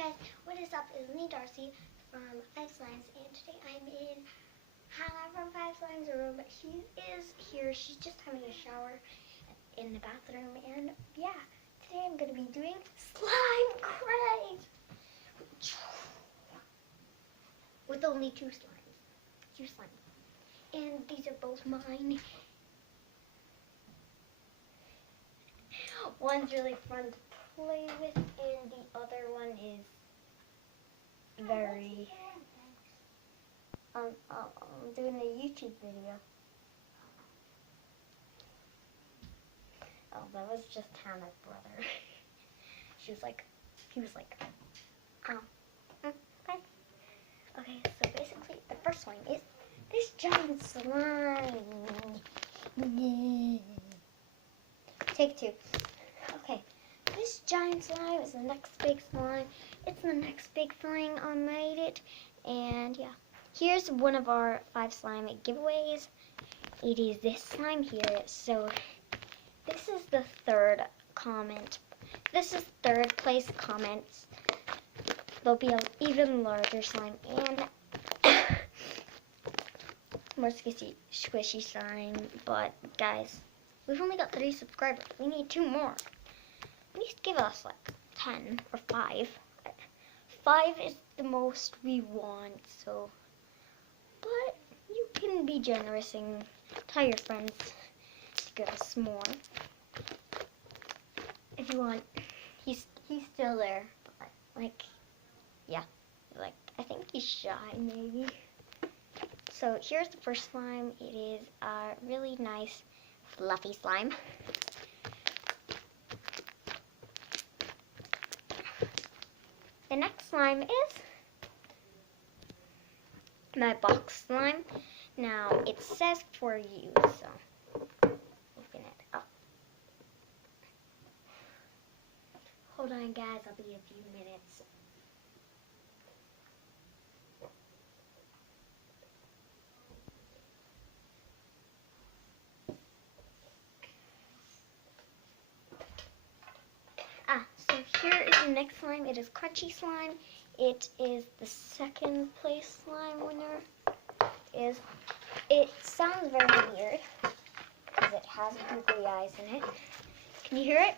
guys, what is up? It's me, Darcy, from Five Slimes, and today I'm in Hannah from Five Slimes' room. She is here. She's just having a shower in the bathroom, and yeah, today I'm going to be doing slime craze with only two slimes, and these are both mine. One's really fun to play with, and the other one is very... I'm doing a YouTube video. Oh, that was just Hannah's brother. He was like, okay. Okay, so basically, the first one is this giant slime. Take two. Okay, this giant slime is the next big slime. It's the next big thing. I made it, and yeah. Here's one of our 5 slime giveaways. It is this slime here. So this is the third comment. This is third place comments. There'll be an even larger slime and more squishy slime. But guys, we've only got 3 subscribers. We need 2 more. Please give us like 10 or 5. 5 is the most we want, so. But you can be generous and tell your friends to give us more. If you want, he's still there. But like, yeah, like I think he's shy maybe. So here's the first slime. It is a really nice fluffy slime. The next slime is my box slime. Now it says for you, so open it up. Hold on guys, I'll be a few minutes. So here is the next slime. It is crunchy slime. It is the second place slime winner. It sounds very weird because it has googly eyes in it. Can you hear it?